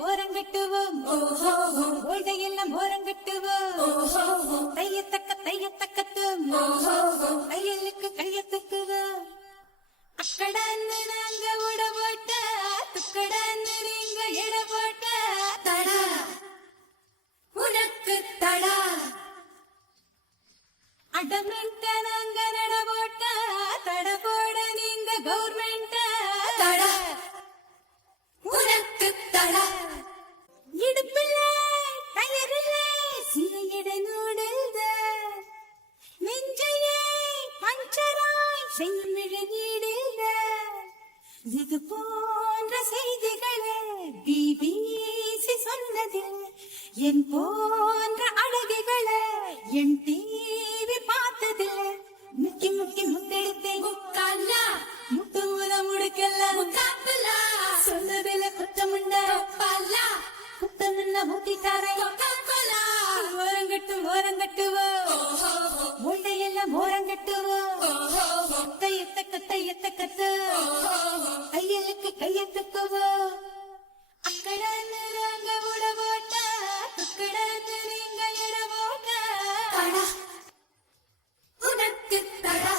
ஓரங்கட்டுவோம் கொள்கையெல்லாம் ஓரங்கட்டுவோம் தையத்தக்கத்தும் தையலுக்கு கையத்துக்குவோம் அக்கடான்னு நாங்க உட போட்ட துக்கடான்னு நீங்க இட போட்ட தடா உனக்கு தடா அடமெண்ட நாங்க நட போட்ட தட போட நீங்க கவர்மெண்ட் தடா உனக்கு தடா இடுப்பில்ல கயறில்ல சிலையிட நூடுல்த நெஞ்சையே பஞ்சராய் செய்மிழநீடில்ல இது போன்ற செய்திகளே பிபிசி சொன்னதில் என் போன்ற அழகுகளை என் டிவி பார்த்ததில் முக்கி முக்கி முத்தெடுத்தேன் முக்கால முட்டு முதல் முடுக்கல்ல முக்காப்பல சொன்னதில குத்தமுண்ட குத்தமுன்ன ஊத்திட்டாரே ஓரங்கட்டுவோம் முண்டையெல்லாம் ஓரங்கட்டுவோம் தையத்தக்கத்து கையலுக்கு கையத்துக்குவோம் அக்கடான்னு நாங்க உட போட்ட துக்கடான்னு நீங்க இட போட்ட தடா உனக்கு தடா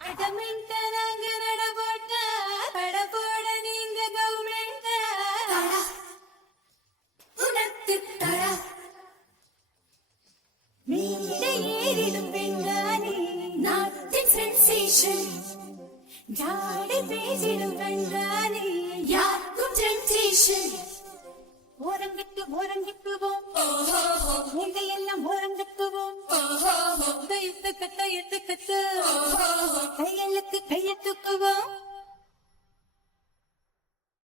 அடமெண்ட நாங்க நட போட்ட தட போட நீங்க கவர்மெண்ட் தடா உனக்கு தடா நீண்ட ஏறிடும் பெண்கானி நாட்டின் சென்சேஷன் ஜாடி பேசிடும் கண்கள்